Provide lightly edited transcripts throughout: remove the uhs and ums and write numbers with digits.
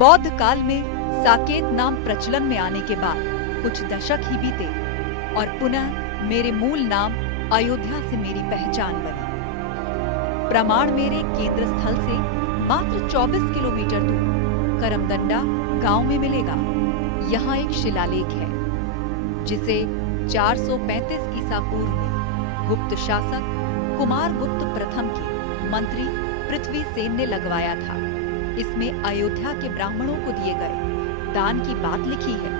बौद्ध काल में साकेत नाम प्रचलन में आने के बाद कुछ दशक ही बीते और पुनः मेरे मूल नाम अयोध्या से मेरी पहचान बनी। प्रमाण मेरे केंद्र स्थल से मात्र 24 किलोमीटर दूर करमदंडा गांव में मिलेगा। यहाँ एक शिलालेख है जिसे 435 ईसा पूर्व में गुप्त शासक कुमार गुप्त प्रथम के मंत्री पृथ्वी सेन ने लगवाया था। इसमें अयोध्या के ब्राह्मणों को दिए गए दान की बात लिखी है।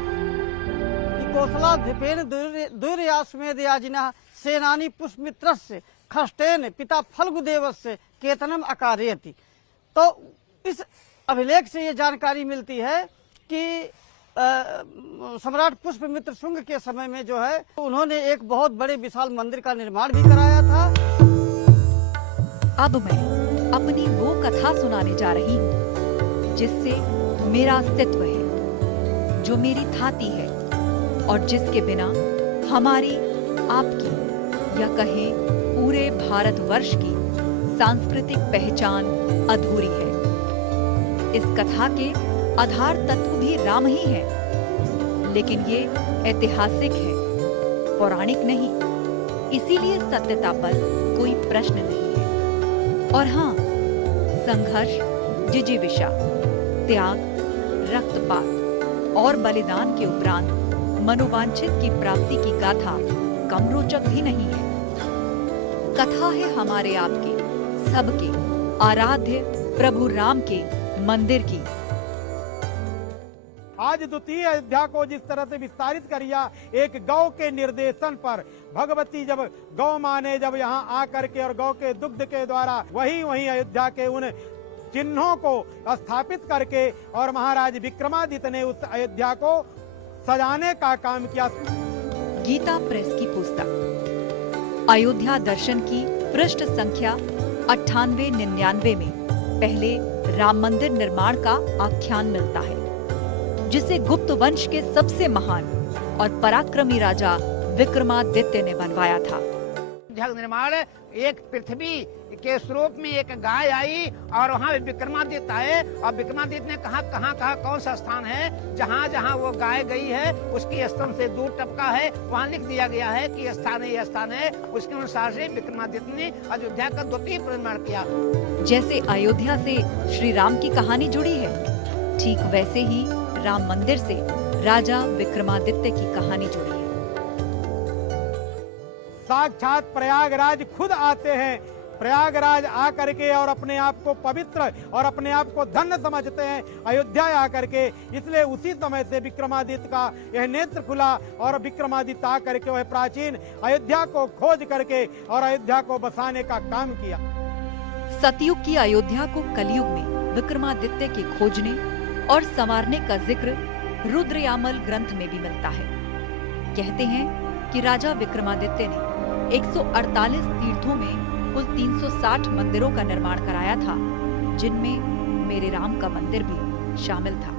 कोसलाधिपेन दुर्याश्मेदयाजिनः सेनानी पुष्पमित्रस्य खष्टेन पिता फल्गुदेवस्य केतनम अकारयति। तो इस अभिलेख से ये जानकारी मिलती है कि सम्राट पुष्पमित्र शुंग के समय में जो है उन्होंने एक बहुत बड़े विशाल मंदिर का निर्माण भी कराया था। अब मैं अपनी वो कथा सुनाने जा रही हूँ जिससे मेरा अस्तित्व है, जो मेरी थाती है और जिसके बिना हमारी, आपकी या कहें पूरे भारतवर्ष की सांस्कृतिक पहचान अधूरी है। इस कथा के आधार तत्व भी राम ही है, लेकिन ये ऐतिहासिक है, पौराणिक नहीं। इसीलिए सत्यता पर कोई प्रश्न नहीं है। और हाँ, संघर्ष, जिजीविषा, त्याग, रक्तपात और बलिदान के उपरांत मनोवांछित की प्राप्ति की गाथा कम रोचक भी नहीं है। कथा है हमारे आपके, सबके आराध्य प्रभु राम के मंदिर की। आज द्वितीय अयोध्या को जिस तरह से विस्तारित करिया एक गौ के निर्देशन पर, भगवती जब गौ माँ ने जब यहाँ आकर के और गौ के दुग्ध के द्वारा वही अयोध्या के उन चिन्हों को स्थापित करके और महाराज विक्रमादित्य ने उस अयोध्या को सजाने का काम किया। गीता प्रेस की पुस्तक अयोध्या दर्शन की पृष्ठ संख्या 98-99 में पहले राम मंदिर निर्माण का आख्यान मिलता है, जिसे गुप्त वंश के सबसे महान और पराक्रमी राजा विक्रमादित्य ने बनवाया था। निर्माण एक पृथ्वी के स्वरूप में एक गाय आई और वहाँ विक्रमादित्य आए और विक्रमादित्य ने कहा कौन सा स्थान है जहाँ जहाँ वो गाय गई है उसकी स्तन से दूर टपका है, वहाँ लिख दिया गया है कि यह स्थान है। उसके अनुसार से विक्रमादित्य ने अयोध्या का द्वितीय निर्माण किया। जैसे अयोध्या से श्री राम की कहानी जुड़ी है, ठीक वैसे ही राम मंदिर से राजा विक्रमादित्य की कहानी जुड़ी है। साक्षात प्रयागराज खुद आते हैं, प्रयागराज आकर के और अपने आप को पवित्र और अपने आप को धन्य समझते हैं अयोध्या आकर के। इसलिए उसी समय से विक्रमादित्य का यह नेत्र खुला और विक्रमादित्य आकर के वह प्राचीन अयोध्या को खोज करके और अयोध्या को बसाने का काम किया। सतयुग की अयोध्या को कलयुग में विक्रमादित्य के खोजने और संवारने का जिक्र रुद्रयामल ग्रंथ में भी मिलता है। कहते हैं कि राजा विक्रमादित्य ने 148 तीर्थों में कुल 360 मंदिरों का निर्माण कराया था, जिनमें मेरे राम का मंदिर भी शामिल था।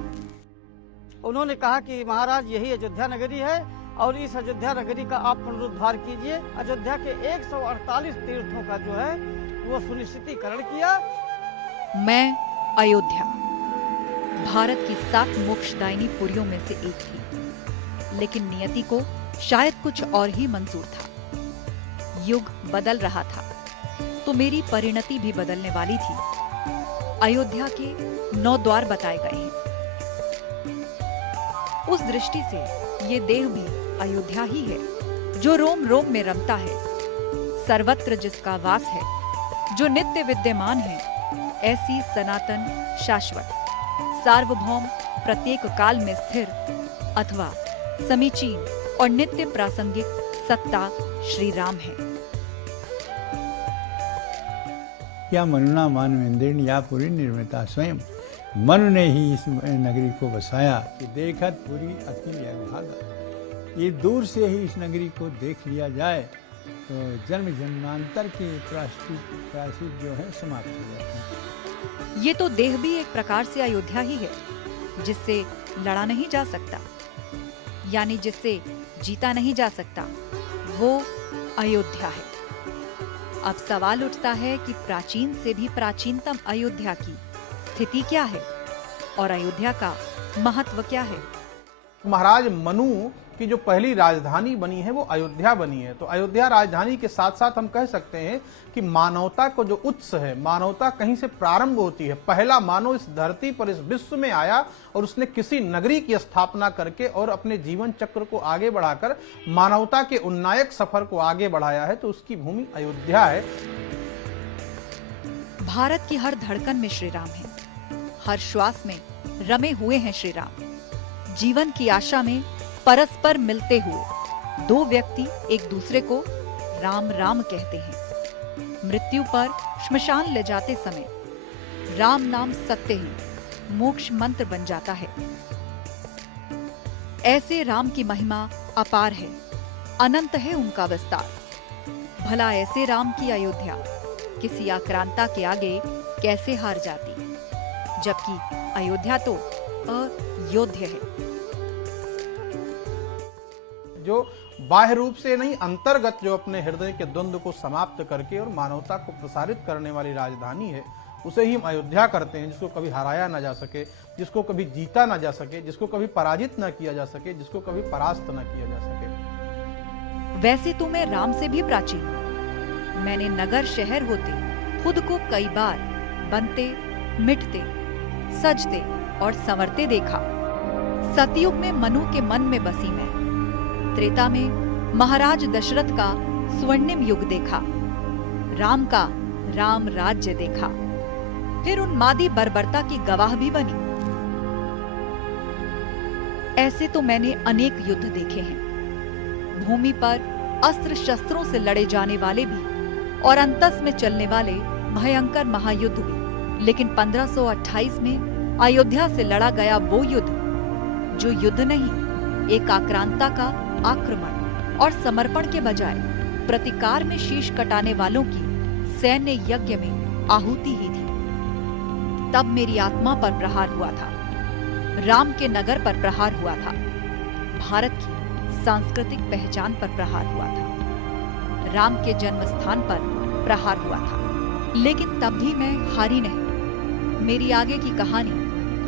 उन्होंने कहा कि महाराज यही अयोध्या नगरी है और इस अयोध्या नगरी का आप पुनरुद्धार कीजिए। अयोध्या के 148 तीर्थों का जो है वो सुनिश्चितीकरण किया। मैं अयोध्या भारत की 7 मोक्षदायिनी पुरियों में से एक थी, लेकिन नियति को शायद कुछ और ही मंजूर था। युग बदल रहा था तो मेरी परिणति भी बदलने वाली थी। अयोध्या के 9 द्वार बताए गए हैं। उस दृष्टि से ये देह भी अयोध्या ही है, जो रोम रोम में रमता है, सर्वत्र जिसका वास है, जो नित्य विद्यमान है, ऐसी सनातन, शाश्वत, सार्वभौम, प्रत्येक काल में स्थिर अथवा समीचीन और नित्य प्रासंगिक सत्ता श्री राम है। या मनुना मानवेंद्रेण या पुरी निर्मिता स्वयं, मनु ने ही इस नगरी को बसाया कि देखत पुरी अखिल अभागा। ये दूर से ही इस नगरी को देख लिया जाए तो जन्म जन्मांतर के प्रायश्चित जो है समाप्त हो जाते हैं। ये तो देह भी एक प्रकार से अयोध्या ही है, जिससे लड़ा नहीं जा सकता, यानी जिससे जीता नहीं जा सकता, वो अयोध्या है। अब सवाल उठता है कि प्राचीन से भी प्राचीनतम अयोध्या की स्थिति क्या है? और अयोध्या का महत्व क्या है। महाराज मनु की जो पहली राजधानी बनी है वो अयोध्या बनी है। तो अयोध्या राजधानी के साथ साथ हम कह सकते हैं कि मानवता को जो उत्स है, मानवता कहीं से प्रारंभ होती है। पहला मानव इस धरती पर, इस विश्व में आया और उसने किसी नगरी की स्थापना करके और अपने जीवन चक्र को आगे बढ़ाकर मानवता के उन्नायक सफर को आगे बढ़ाया है। तो उसकी भूमि अयोध्या है। भारत की हर धड़कन में श्री राम है, हर श्वास में रमे हुए हैं श्री राम। जीवन की आशा में परस्पर मिलते हुए दो व्यक्ति एक दूसरे को राम राम कहते हैं। मृत्यु पर श्मशान ले जाते समय राम नाम सत्य ही मोक्ष मंत्र बन जाता है। ऐसे राम की महिमा अपार है, अनंत है उनका विस्तार। भला ऐसे राम की अयोध्या किसी आक्रांता के आगे कैसे हार जाती, जबकि अयोध्या तो अयोध्या है। जो बाह्य रूप से नहीं, अंतर्गत जो अपने हृदय के द्वंद्व को समाप्त करके और मानवता को प्रसारित करने वाली राजधानी है, उसे ही हम अयोध्या करते हैं। जिसको कभी हराया ना जा सके, जिसको कभी जीता ना जा सके, जिसको कभी पराजित ना किया जा सके, जिसको कभी परास्त ना किया जा सके। वैसे तो मैं राम से भी प्राचीन हूं। मैंने नगर शहर होते खुद को कई बार बनते, मिटते, सजते और संवरते देखा। सतयुग में मनु के मन में बसी मैं, त्रेता में महाराज दशरथ का स्वर्णिम युग देखा, राम का राम राज्य देखा, फिर उन्मादी बर्बरता की गवाह भी बनी। ऐसे तो मैंने अनेक युद्ध देखे हैं, भूमि पर अस्त्र शस्त्रों से लड़े जाने वाले भी और अंतस में चलने वाले भयंकर महायुद्ध भी। लेकिन 1528 में अयोध्या से लड़ा गया वो युद्ध, जो युद्ध नहीं, एक आक्रांता का आक्रमण और समर्पण के बजाय प्रतिकार में शीश कटाने वालों की सैन्य यज्ञ में आहुति ही थी। तब मेरी आत्मा पर प्रहार हुआ था, राम के नगर पर प्रहार हुआ था, भारत की सांस्कृतिक पहचान पर प्रहार हुआ था, राम के जन्म स्थान पर प्रहार हुआ था। लेकिन तब भी मैं हारी नहीं। मेरी आगे की कहानी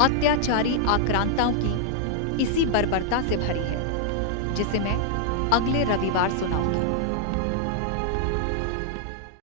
अत्याचारी आक्रांताओं की इसी बर्बरता से भरी है, जिसे मैं अगले रविवार सुनाऊंगी।